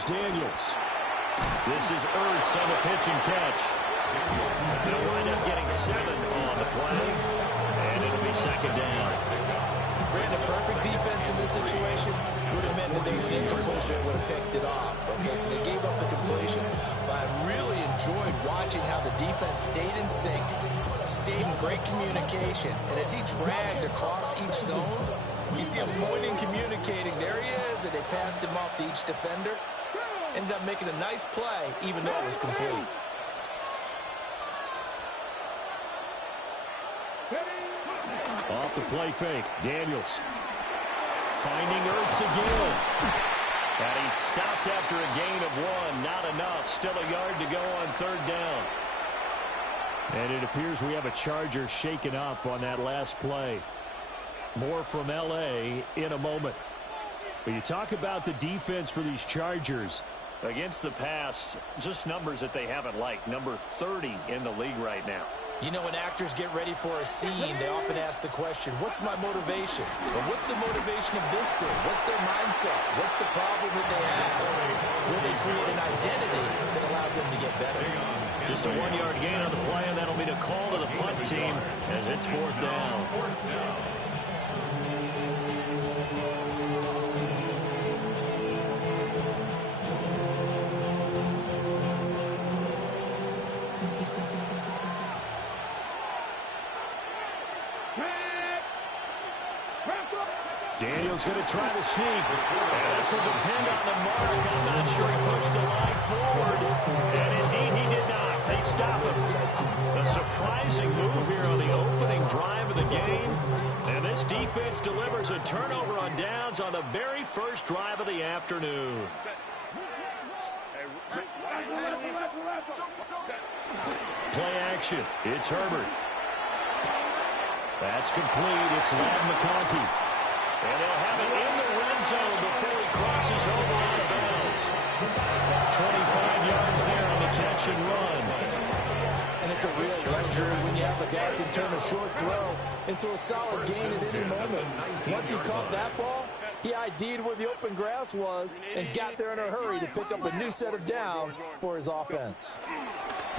is Daniels. This is Ertz on the pitch and catch. They'll wind up getting 7 on the play. And it'll be second down. Brandon, perfect defense in this situation would have meant that there was an incompletion that would have picked it off. Okay, so they gave up the completion. But I really enjoyed watching how the defense stayed in sync, stayed in great communication. And as he dragged across each zone, you see him pointing, communicating. There he is, and they passed him off to each defender. Ended up making a nice play, even though it was complete. Off the play fake, Daniels. Finding Ertz again. And he's stopped after a gain of 1. Not enough. Still a yard to go on third down. And it appears we have a Charger shaken up on that last play. More from L.A. in a moment. But you talk about the defense for these Chargers. Against the pass, just numbers that they haven't liked. Number 30 in the league right now. You know, when actors get ready for a scene, they often ask the question, what's my motivation? Or what's the motivation of this group? What's their mindset? What's the problem that they have? Will they create an identity that allows them to get better? Just a 1-yard gain on the play, and that'll be the call to the punt team as it's fourth down. Daniels going to try to sneak. And this will depend on the mark. I'm not sure he pushed the line forward. And indeed he did not. They stop him. A surprising move here on the opening drive of the game. And this defense delivers a turnover on downs on the very first drive of the afternoon. Play action. It's Herbert. That's complete. It's Ladd McConkey. And they'll have it in the red zone before he crosses over out of bounds. 25 yards there on the catch and run. And it's a real luxury when you have a guy who can turn a short throw into a solid gain at any moment. Once he caught that ball, he ID'd where the open grass was and got there in a hurry to pick up a new set of downs for his offense.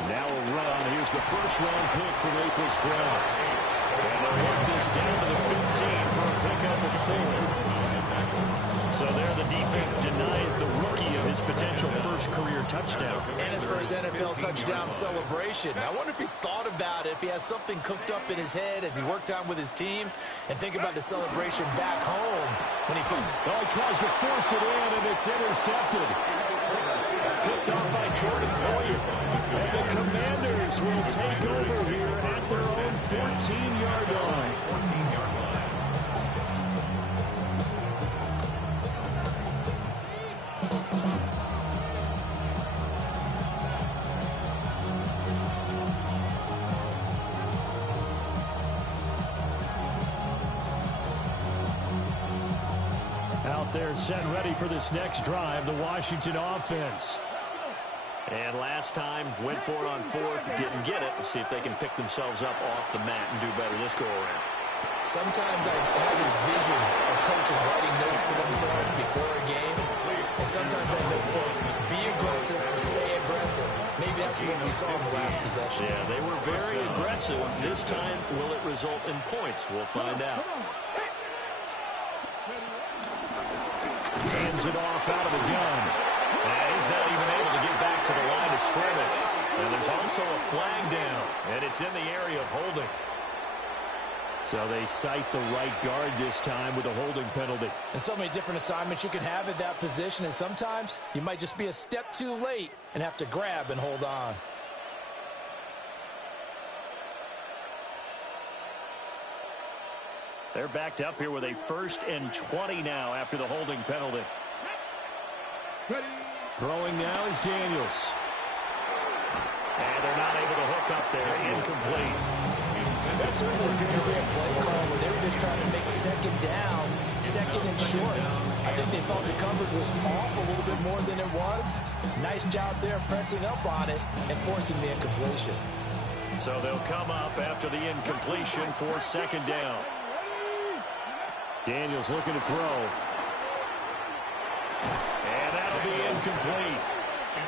Now a run. Here's the first-round pick from April's draft. And they'll work this down to the 15 for a pickup of 4. So there the defense denies the rookie of his potential first career touchdown. And his first NFL touchdown celebration. I wonder if he's thought about it, if he has something cooked up in his head as he worked out with his team, and think about the celebration back home when he tries to force it in, and it's intercepted. Picked off by Jordan Poyer. And the Commanders will take over here at their own 14-yard line. Out there set ready for this next drive, the Washington offense. And last time, went for it on fourth, didn't get it. We'll see if they can pick themselves up off the mat and do better this go-around. Sometimes I have this vision of coaches writing notes to themselves before a game. And sometimes that note says, be aggressive, stay aggressive. Maybe that's what we saw in the last possession. Yeah, they were very aggressive. This time, will it result in points? We'll find out. Hands it off out of the gun. And he's not even able to get back to the line of scrimmage. And there's also a flag down. And it's in the area of holding. So they cite the right guard this time with a holding penalty. And so many different assignments you can have at that position. And sometimes you might just be a step too late and have to grab and hold on. They're backed up here with a 1st and 20 now after the holding penalty. Throwing now is Daniels. And they're not able to hook up there. Incomplete. That certainly appeared to be a play call where they were just trying to make second down, second and short. I think they thought the coverage was off a little bit more than it was. Nice job there pressing up on it and forcing the incompletion. So they'll come up after the incompletion for second down. Daniels looking to throw. And that'll be incomplete.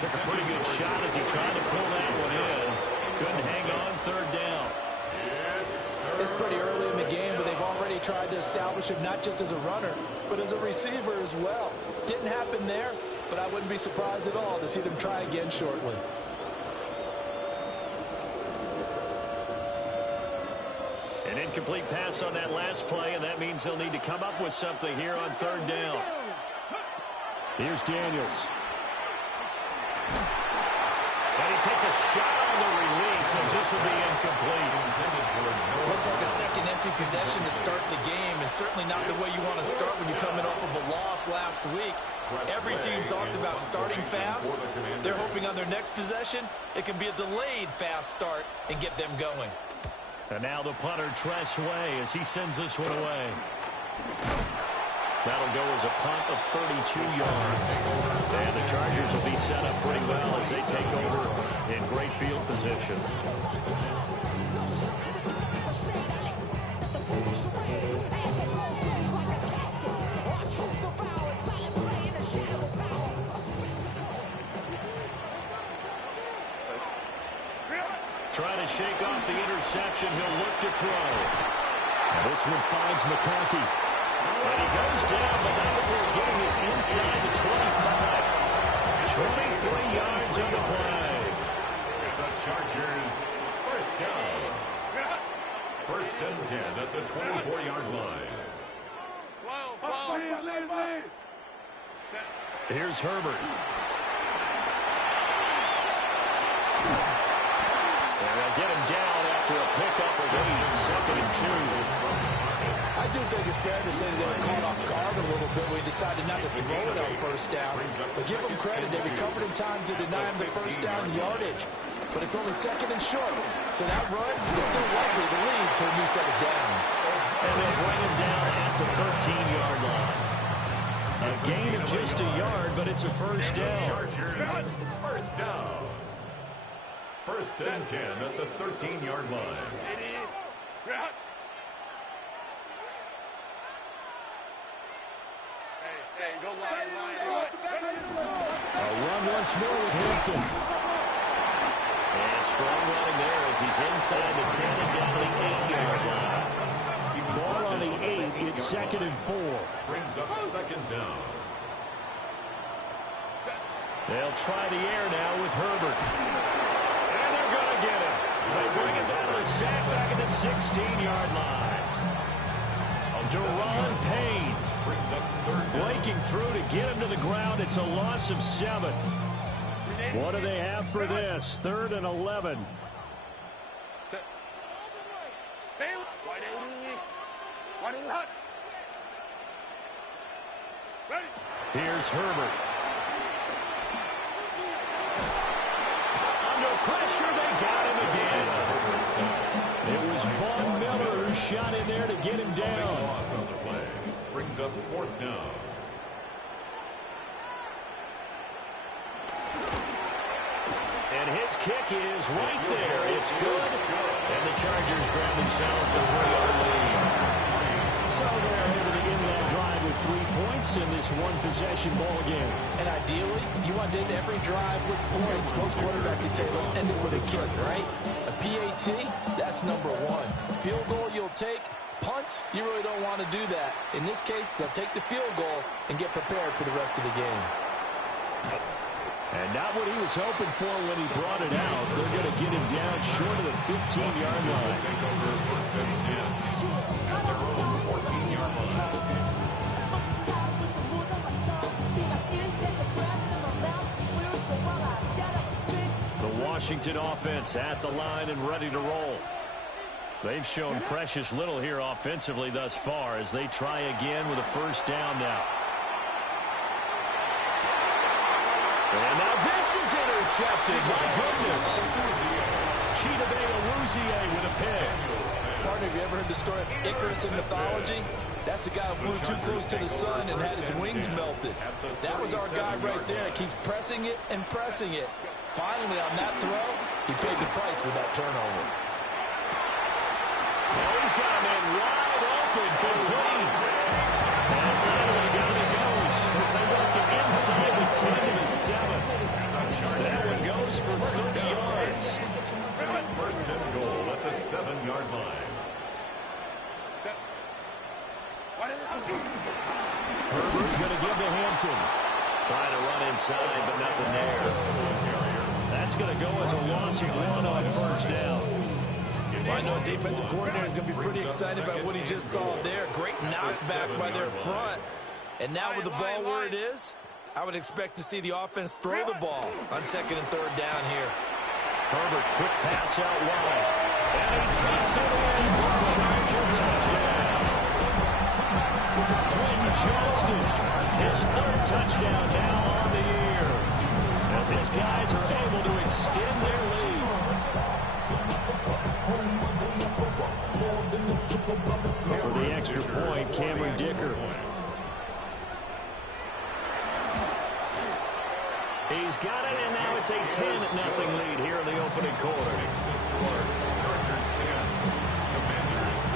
Took a pretty good shot as he tried to pull that one in. Couldn't hang on third down. It's pretty early in the game, but they've already tried to establish him not just as a runner, but as a receiver as well. Didn't happen there, but I wouldn't be surprised at all to see them try again shortly. An incomplete pass on that last play, and that means they'll need to come up with something here on third down. Here's Daniels. And he takes a shot on the release as this will be incomplete. Looks like a second empty possession to start the game, and certainly not the way you want to start when you're coming off of a loss last week. Every team talks about starting fast. They're hoping on their next possession, it can be a delayed fast start and get them going. And now the punter Tress Way as he sends this one away. That'll go as a punt of 32 yards. And the Chargers will be set up pretty well as they take over in great field position. Trying to shake off the interception. He'll look to throw. This one finds McConkey. And he goes down, but not before getting this inside the 25. 23 yards on the play. The Chargers, first down. First and 10 at the 24-yard line. Here's Herbert. And they'll get him down after a pickup of 8, second and 2. I do think it's fair to say that they were caught off guard a little bit when he decided not to throw it on first down. But give them credit, they recovered in time to deny him the first down yardage. But it's only second and short, so that run is still likely to lead to a new set of downs. And they'll bring him down at the 13-yard line. A gain of just a yard, but it's a first down. Chargers, first down. First and 10 at the 13-yard line. A run once more with Hampton. And strong running there as he's inside the 10 and down the 8-yard line. Ball on the 8, it's second and 4. Brings up second down. They'll try the air now with Herbert. And they're going to get him. They bring it down to the sack back at the 16-yard line. Deron Payne Brings up third down. breaking through to get him to the ground. It's a loss of 7. What do they have for this? 3rd and 11. Here's Herbert. Under pressure, they got him again. It was Von Miller who shot in there to get him down. Loss on the play. Brings up fourth down. And his kick is right there. It's good. And the Chargers grab themselves a 3-yard lead. So they're able to end that drive with 3 points in this one-possession ball game. And ideally, you want to end every drive with points. Most quarterbacks would tell us end it with a kick, right? A PAT, that's number 1. Field goal you'll take. Punts, you really don't want to do that. In this case, they'll take the field goal and get prepared for the rest of the game. And not what he was hoping for when he brought it out. They're going to get him down short of the 15-yard line. Take over first and 10 at their own 14-yard line. The Washington offense at the line and ready to roll. They've shown precious little here offensively thus far as they try again with a first down now. And now this is intercepted. My goodness. Chidobe Awuzie with a pick. Partner, have you ever heard the story of Icarus in mythology? That's the guy who flew too close to the sun and had his wings melted. That was our guy right there. Keeps pressing it and pressing it. Finally, on that throw, he paid the price with that turnover. Oh, he's got him in wide open, complete. And finally down he goes for as they work it inside the 10 to the 7. That one goes for 30 yards. First and goal at the 7-yard line. Herbert's going to give to Hampton. Trying to run inside, but nothing there. That's going to go as a loss of 1 on first down. I know defensive coordinator is going to be pretty excited about what he just saw there. Great knockback by their front. And now with the ball where it is, I would expect to see the offense throw the ball on 2nd and 3rd down here. Herbert, quick pass out wide. And he takes it away for a Charger touchdown. Quentin Johnston, his 3rd touchdown now on the year. As his guys are able to extend their lead. For the extra point, Cameron Dicker. He's got it, and now it's a 10-0 lead here in the opening quarter. Chargers 10, Commanders 0.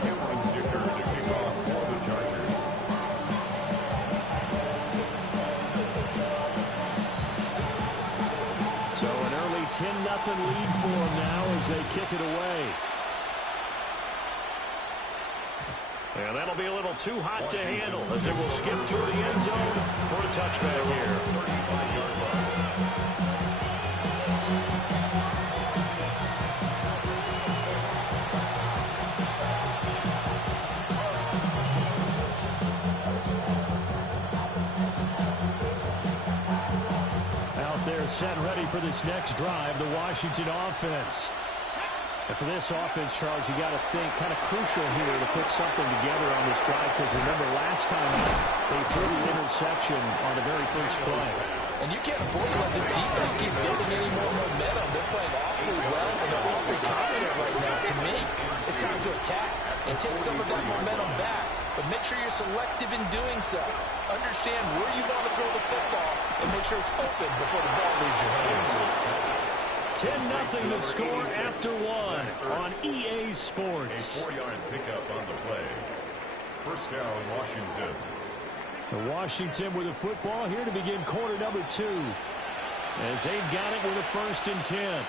Cameron Dicker to kick off for the Chargers. So an early 10-0 lead for them now as they kick it away. And that'll be a little too hot to handle as it will skip through the end zone for a touchback here. 35-yard line. Out there set ready for this next drive, the Washington offense. And for this offense, Charles, you got to think kind of crucial here to put something together on this drive, because remember last time they threw the interception on the very first play. And you can't afford to let this defense keep building any more momentum. They're playing awfully well, and they're awfully confident right now. To me, it's time to attack and take some of that momentum back. But make sure you're selective in doing so. Understand where you want to throw the football and make sure it's open before the ball leaves your hands. 10-0 to score after 1 on EA Sports. A 4-yard pickup on the play. First down, Washington. Washington with the football here to begin quarter number 2. As they've got it with a 1st and 10.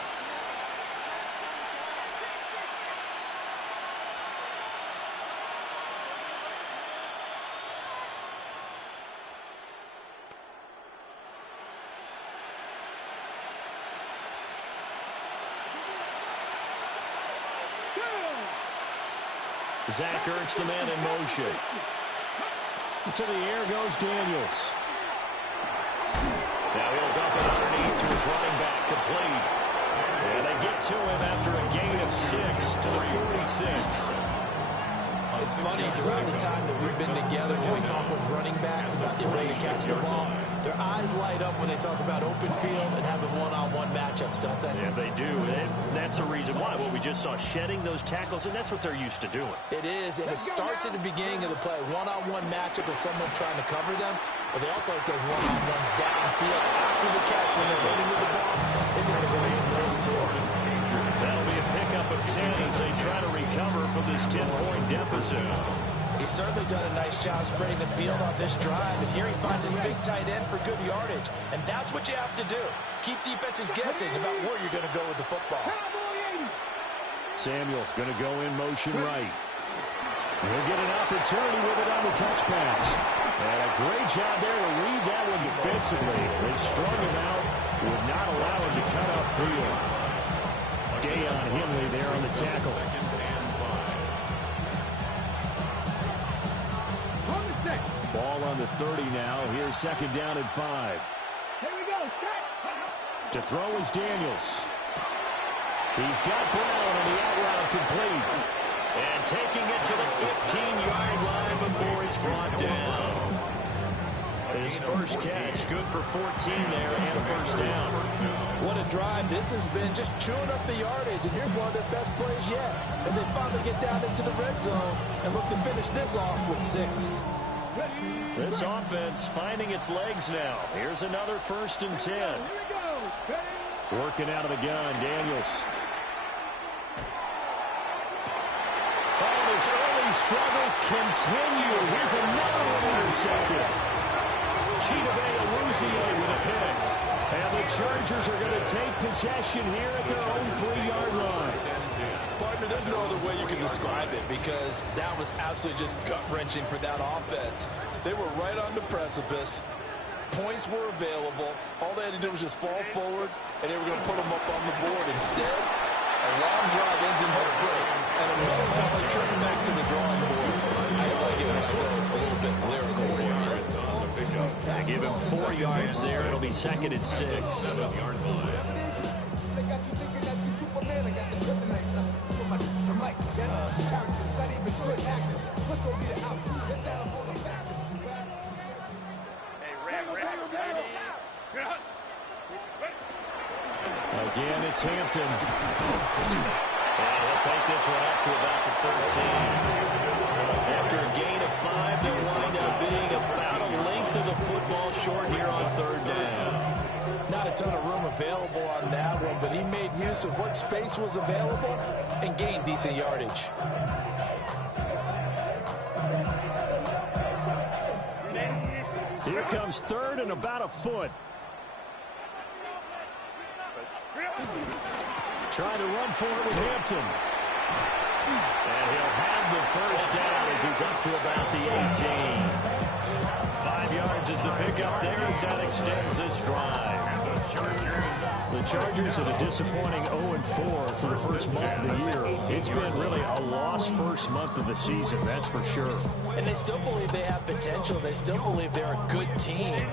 Zach Ertz, the man in motion. To the air goes Daniels. Now he'll dump it underneath to his running back, complete. And they get to him after a gain of 6 to the 46. It's funny, throughout the time that we've been together, when we talk with running backs about the ability to catch the ball, their eyes light up when they talk about open field and having one-on-one matchups, don't they? Yeah, they do. That's the reason why. What we just saw, shedding those tackles, and that's what they're used to doing. It is, and it starts at the beginning of the play. One-on-one matchup with someone trying to cover them, but they also like those one-on-ones downfield after the catch when they're running with the ball. They think they're going to win those too. That'll be a pickup of 10 as they try to recover from this 10-point deficit. He's certainly done a nice job spreading the field on this drive, and here he finds his big tight end for good yardage. And that's what you have to do. Keep defenses guessing about where you're going to go with the football. Samuel going to go in motion right. He'll get an opportunity with it on the touch pass. And a great job there to read that one defensively. They strung him out, would not allow him to cut upfield. Dayon Henley there on the tackle. Ball on the 30 now. Here's 2nd down and 5. Here we go. To throw is Daniels. He's got Brown on the out route complete. And taking it to the 15-yard line before it's brought down. His first catch, good for 14 there and a 1st down. What a drive this has been, just chewing up the yardage. And here's one of their best plays yet as they finally get down into the red zone and look to finish this off with 6. This offense finding its legs now. Here's another 1st and 10. Working out of the gun, Daniels. Oh, the His early struggles continue. Here's another one intercepted. Chidobe Awuzie with a pick. And the Chargers are going to take possession here at their own 3-yard line. Partner, there's no other way you can describe it because that was absolutely just gut-wrenching for that offense. They were right on the precipice. Points were available. All they had to do was just fall forward, and they were going to put them up on the board. Instead, a long drive ends in heartbreak, and a melancholy trip back to the drawing board. I like it when I go a little bit lyrical for you. They give him 4 yards there. It'll be 2nd and 6. 7-yard line. They got you thinking that you Superman. I got the kryptonite. So much the mic. Characters, not even good actors. What's going to be the outcome? Get that up on the back. Again, it's Hampton. And he'll take this one up to about the 13. After a gain of 5, they'll wind up being about a length of the football short here on 3rd down. Not a ton of room available on that one, but he made use of what space was available and gained decent yardage. Here comes 3rd and about a foot. Trying to run for it with Hampton. And he'll have the first down as he's up to about the 18. 5 yards is the pickup there as that extends this drive. The Chargers are the disappointing 0-4 for the first month of the year. It's been really a lost first month of the season, that's for sure. And they still believe they have potential. They still believe they're a good team.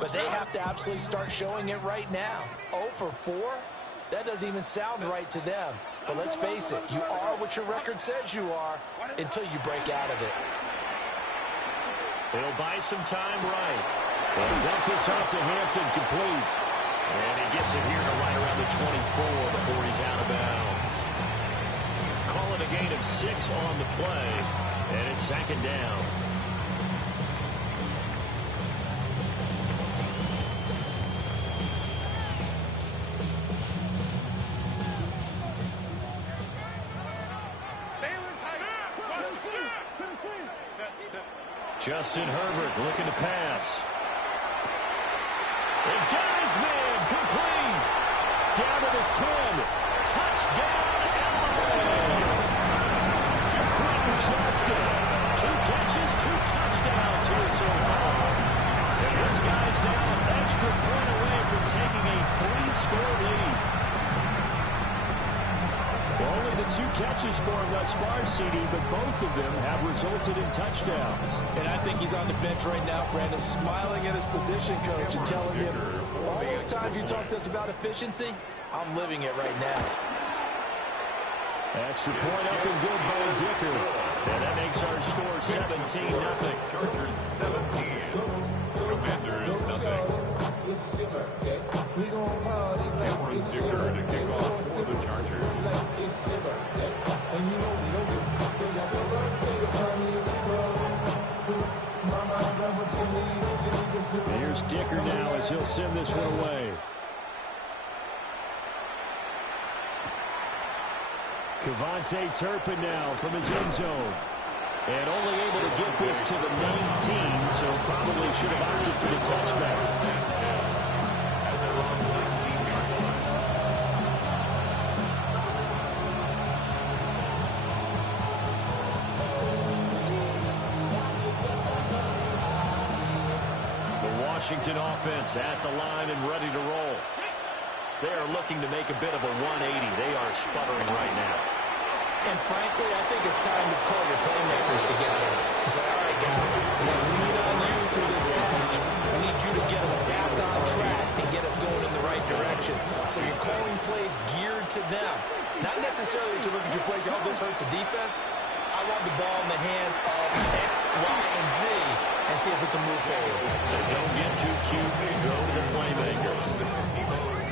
But they have to absolutely start showing it right now. 0 for 4? That doesn't even sound right to them. But let's face it, you are what your record says you are until you break out of it. He'll buy some time right. And dump this off to Hampton, complete. And he gets it here to right around the 24 before he's out of bounds. Call it a gain of 6 on the play. And it's 2nd down. Justin Herbert looking to pass. He got his man, complete. Down to the 10. Touchdown, LA. Quentin Johnston. 2 catches, 2 touchdowns here so far. And this guy's now an extra point away from taking a 3-score lead. Only the 2 catches for him thus far, CD, but both of them have resulted in touchdowns. And I think he's on the bench right now, Brandon, smiling at his position coach and telling him, all those times you talked to us about efficiency, I'm living it right now. Extra point up and good by Dicker. And that makes our score 17-0. Chargers 17. Commanders nothing. Cameron Dicker to kick off for the Chargers. Here's Dicker now as he'll send this one away. Kevontae Turpin now from his end zone. And only able to get this to the 19, so probably should have opted for the touchback. Washington offense at the line and ready to roll. They are looking to make a bit of a 180. They are sputtering right now. And frankly, I think it's time to call your playmakers together and say, all right, guys, we're going to lean on you through this patch. We need you to get us back on track and get us going in the right direction. So you're calling plays geared to them. Not necessarily to look at your plays, oh, this hurts the defense. I want the ball in the hands of X, Y, and Z and see if we can move forward. So don't get too cute and go to the playmakers.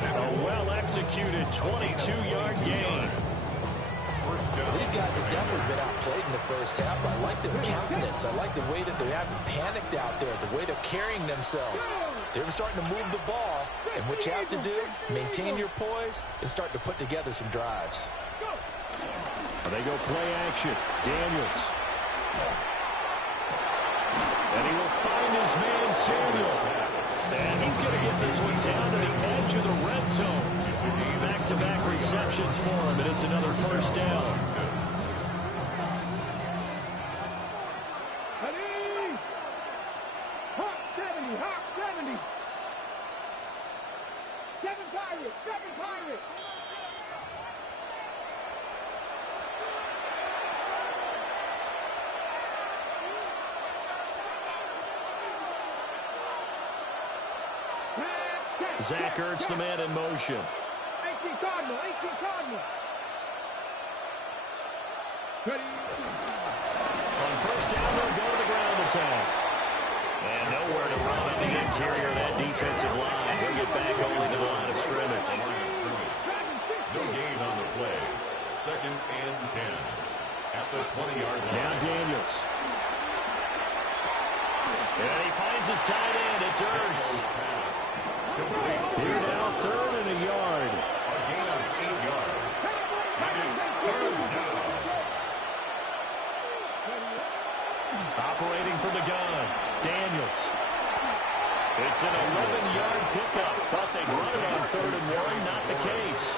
A well-executed 22-yard gain. These guys have definitely been outplayed in the first half. I like their countenance. I like the way that they haven't panicked out there, the way they're carrying themselves. They're starting to move the ball, and what you have to do, maintain your poise and start to put together some drives. They go play action. Daniels. And he will find his man, Samuel. And he's going to get this one down to the edge of the red zone. Back-to-back receptions for him, and it's another first down. Zach Ertz, the man in motion. 18 Cardinal, 18 Cardinal. On first down, they'll go to the ground attack. And nowhere to run on the interior of that defensive line. They'll get back only to the line of scrimmage. No gain on the play. 2nd and 10. At the 20-yard line. Now Daniels. And he finds his tight end. It's Ertz. Here's now 3rd and a yard. A gain of 8 yards. It is 3rd down. Operating from the gun, Daniels. It's an 11-yard pickup. Thought they'd run it on 3rd and 1. Not the case.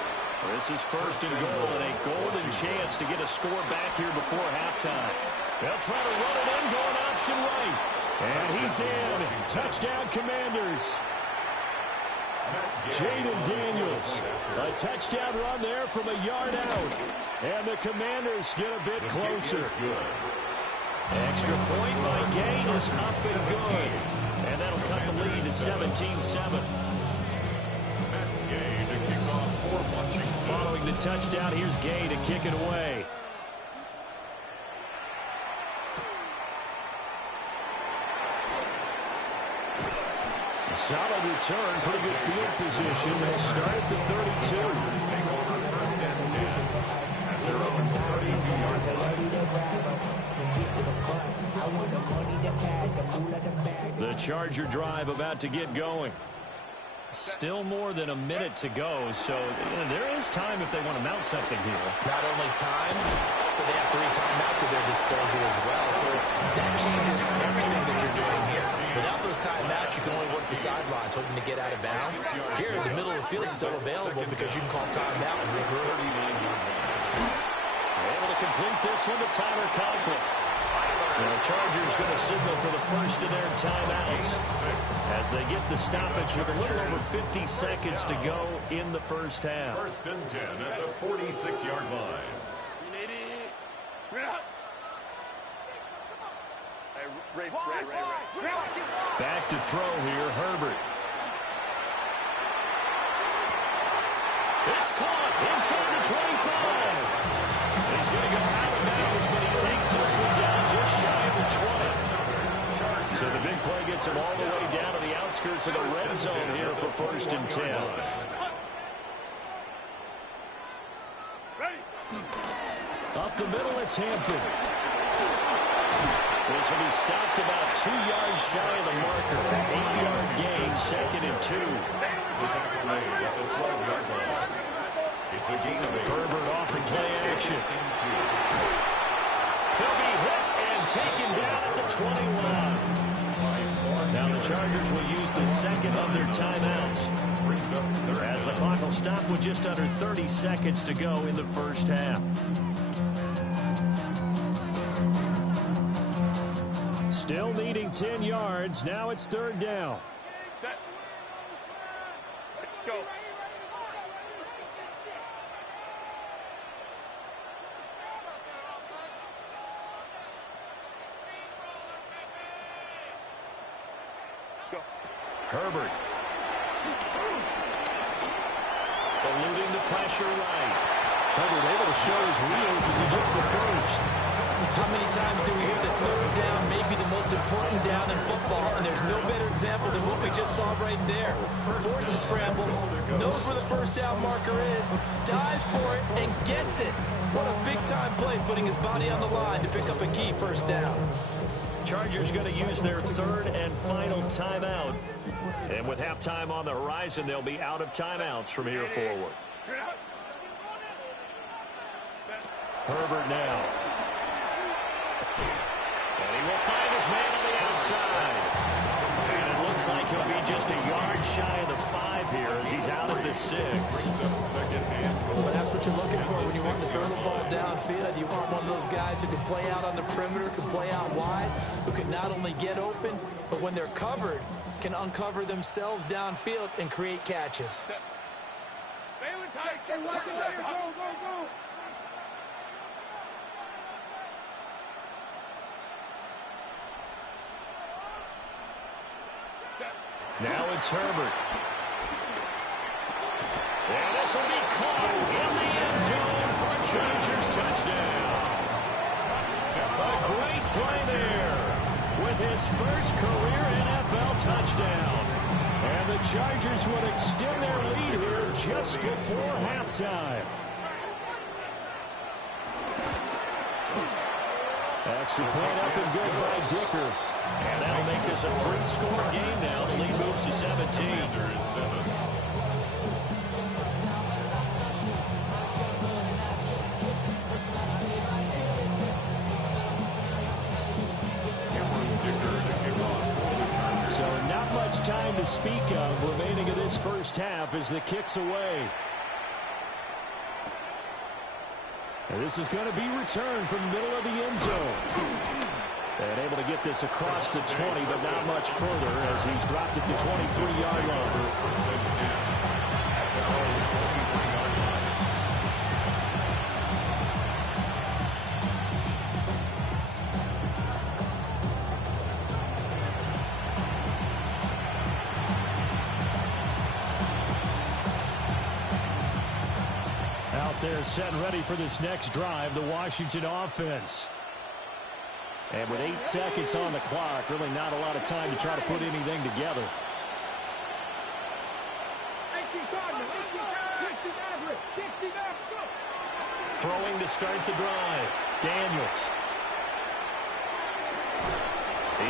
This is 1st and goal and a golden chance to get a score back here before halftime. They'll try to run it in, going option right. And he's in. Touchdown, Commanders. Jaden Daniels, a touchdown run there from a yard out. And the Commanders get a bit closer. Extra point by Gay is up and good. And that'll cut the lead to 17-7. Following the touchdown, here's Gay to kick it away. Solid return, pretty good field position. They'll start at the 32. The Charger drive about to get going. Still more than a minute to go, so there is time if they want to mount something here. Not only time, but they have 3 timeouts at their disposal as well. So that changes everything that you're doing here. Without those timeouts, you can only work the sidelines, hoping to get out of bounds. Here, the middle of the field is still available because you can call timeout and regroup. Able to complete this one to Tyler Conklin. The Chargers going to signal for the first of their timeouts as they get the stoppage with a little over 50 seconds to go in the first half. 1st and 10 at the 46-yard line. Back to throw here, Herbert. It's caught inside the 25. He's going to go out of bounds, but he takes this one down just shy of the 20. So the big play gets him all the way down to the outskirts of the red zone here for 1st and 10. Up the middle, it's Hampton. This will be stopped about 2 yards shy of the marker. 8-yard gain, 2nd and 2. The tackle made at the 12-yard line. It's a gain of 8. Herbert off the play action. He'll be hit and taken down at the 21. Now the Chargers will use the 2nd of their timeouts, as the clock will stop with just under 30 seconds to go in the first half. Still needing 10 yards. Now it's 3rd down. Set. Let's go. Herbert. Eluding the pressure right. Herbert able to show his wheels as he gets the first. How many times do we hear that 3rd down may be the most important down in football, and there's no better example than what we just saw right there. Forced to scramble, knows where the first down marker is, dives for it, and gets it. What a big-time play, putting his body on the line to pick up a key first down. Chargers going to use their 3rd and final timeout. And with halftime on the horizon, they'll be out of timeouts from here forward. Herbert now. And he will find his man on the outside. And it looks like he'll be just a yard shy of the 5 here as he's out of the 6. Well, that's what you're looking for when you want to throw the ball downfield. You want one of those guys who can play out on the perimeter, can play out wide, who can not only get open, but when they're covered, can uncover themselves downfield and create catches. Check, watch it, go. Now it's Herbert. And this will be caught in the end zone for a Chargers touchdown. A great play there with his first career NFL touchdown. And the Chargers would extend their lead here just before halftime. Extra point up and good by Dicker. And that'll make this a 3-score game now. The lead moves to 17. So not much time to speak of remaining in this first half as the kick's away. And this is going to be returned from the middle of the end zone. And able to get this across the 20, but not much further as he's dropped it to 23-yard line. Out there set and ready for this next drive, the Washington offense. And with 8 seconds on the clock, really not a lot of time to try to put anything together. Throwing to start the drive. Daniels.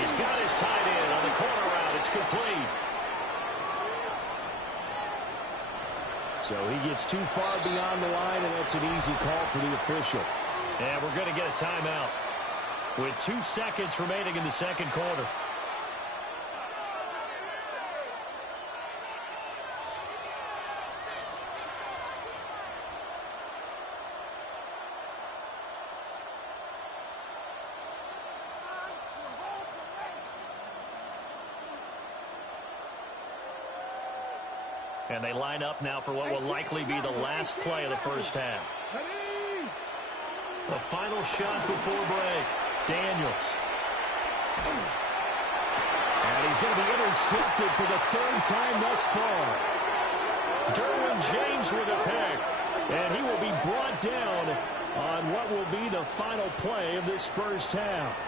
He's got his tight end on the corner route. It's complete. So he gets too far beyond the line, and that's an easy call for the official. And we're going to get a timeout with 2 seconds remaining in the second quarter. And they line up now for what will likely be the last play of the first half. The final shot before break. Daniels. And he's going to be intercepted for the 3rd time thus far. Derwin James with a pick. And he will be brought down on what will be the final play of this first half.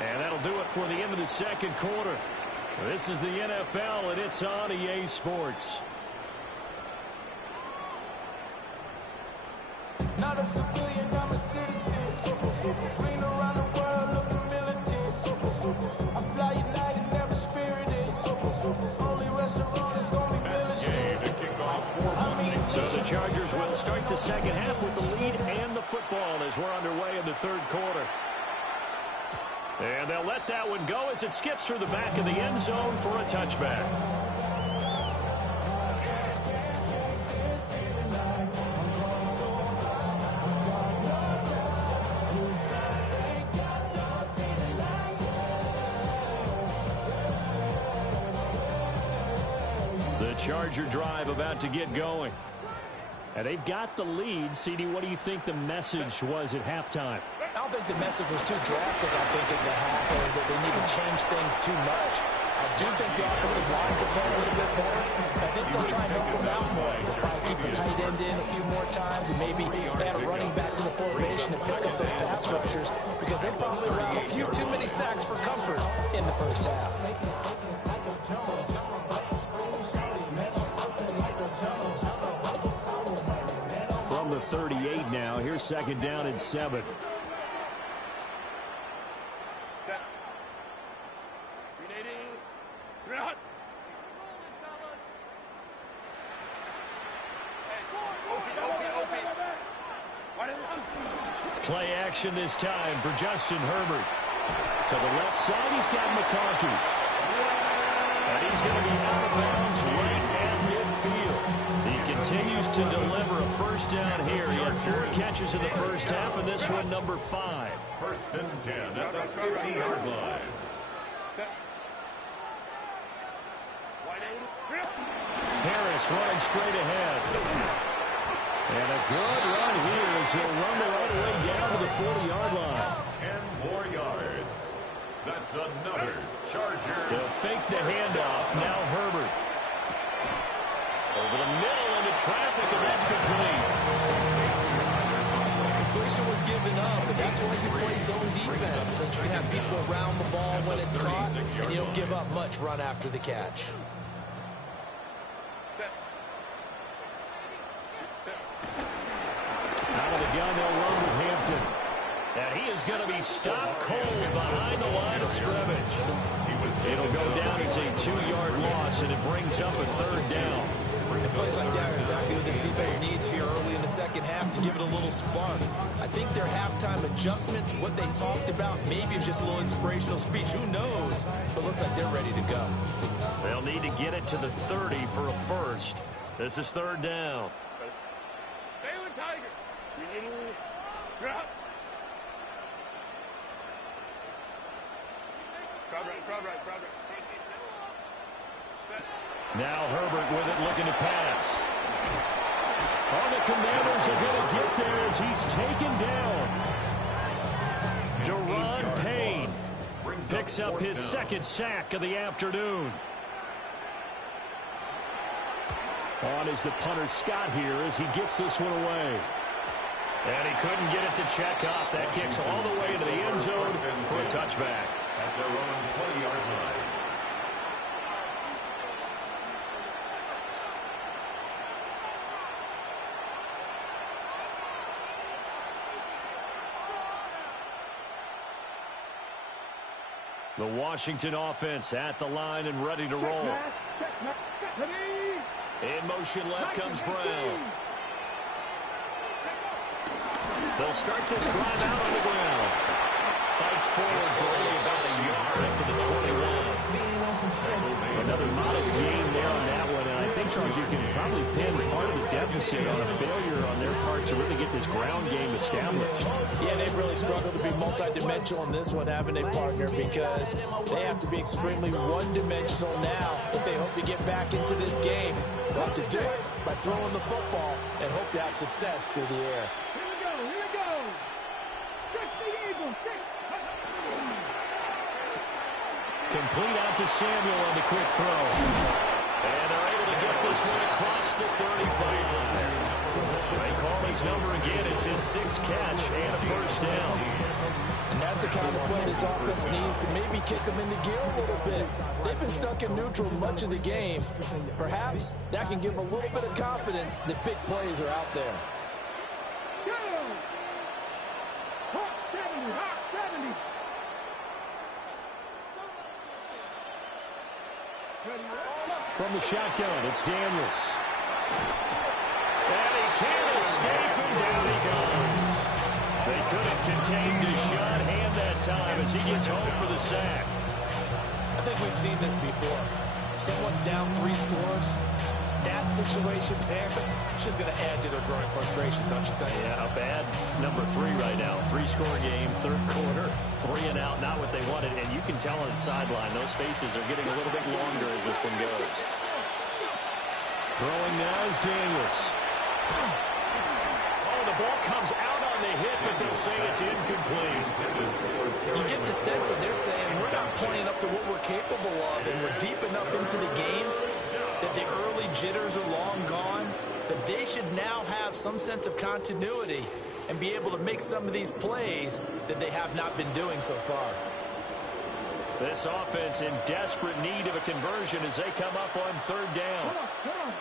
And that'll do it for the end of the second quarter. This is the NFL, and it's on EA Sports. Not a civilian, I'm a citizen. Green around the world, looking militant. I fly united, never spirited. Only restaurant is gonna be militant. So the Chargers will start the second half with the lead and the football as we're underway in the third quarter. And they'll let that one go as it skips through the back of the end zone for a touchback. The Charger drive about to get going. And they've got the lead. CD, what do you think the message was at halftime? I don't think the message was too drastic, I think, in the half, or that they need to change things too much. I do think the offensive line could play a little bit better. I think they'll try and help them out more. They'll probably keep the tight end in a few more times and maybe add a running back to the formation and pick up those pass rushers because they probably allowed a few too many sacks for comfort in the first half. From the 38 now, here's second down and 7. action this time for Justin Herbert. To the left side, he's got McConkey. And he's going to be out of bounds right at midfield. He continues to deliver a first down here. He had 4 catches in the first half, and this one number 5. First and 10 at the 50-yard line. Harris running straight ahead. And a good run here as he'll rumble all the way down to the 40-yard line. 10 more yards. That's another Chargers. They'll fake the handoff. Now Herbert. Over the middle into traffic, and that's complete. Completion was given up, but that's why you play zone defense, since you can have people around the ball when it's caught, and you don't give up much run after the catch. Out of the gun, they'll run with Hampton. And he is going to be stopped cold behind the line of scrimmage. It'll go down as a 2-yard loss, and it brings up a 3rd down. And plays like that are exactly what this defense needs here early in the second half to give it a little spark. I think their halftime adjustments, what they talked about, maybe it's just a little inspirational speech. Who knows? But looks like they're ready to go. They'll need to get it to the 30 for a first. This is 3rd down. Now Herbert with it, looking to pass. Oh, the Commanders are going to get there as he's taken down. Deron Payne picks up his 2nd sack of the afternoon. On is the punter Scott here as he gets this one away. And he couldn't get it to check up. That kicks all the way into the end zone for a touchback. At their own 20-yard line. The Washington offense at the line and ready to roll. In motion left comes Brown. They'll start this drive out on the ground. Fights forward for only about a yard after the 21. Another modest gain there on that one, and I think, Charles, you can probably pin part of the deficit on a failure on their part to really get this ground game established. Yeah, they've really struggled to be multidimensional in this one, haven't they, partner? Because they have to be extremely one-dimensional now if they hope to get back into this game. They'll have to do it by throwing the football and hope to have success through the air. Complete out to Samuel on the quick throw. And they're able to get this one across the 35. They call his number again. It's his 6th catch and a first down. And that's the kind of play this offense needs to maybe kick them into gear a little bit. They've been stuck in neutral much of the game. Perhaps that can give them a little bit of confidence that big plays are out there. From the shotgun, it's Daniels. And he can't escape, and down he goes. They couldn't contain Deshaun Hand that time as he gets home for the sack. I think we've seen this before. If someone's down 3 scores, that situation there, it's just going to add to their growing frustrations, don't you think? Yeah, a bad number 3 right now. 3-score game, 3rd quarter, 3 and out, not what they wanted. And you can tell on the sideline, those faces are getting a little bit longer as this one goes. Throwing now is Daniels. Oh, the ball comes out on the hit, but they'll say it's incomplete. You get the sense that they're saying we're not playing up to what we're capable of, and we're deep enough into the game that the early jitters are long gone, that they should now have some sense of continuity and be able to make some of these plays that they have not been doing so far. This offense in desperate need of a conversion as they come up on 3rd down. Come on.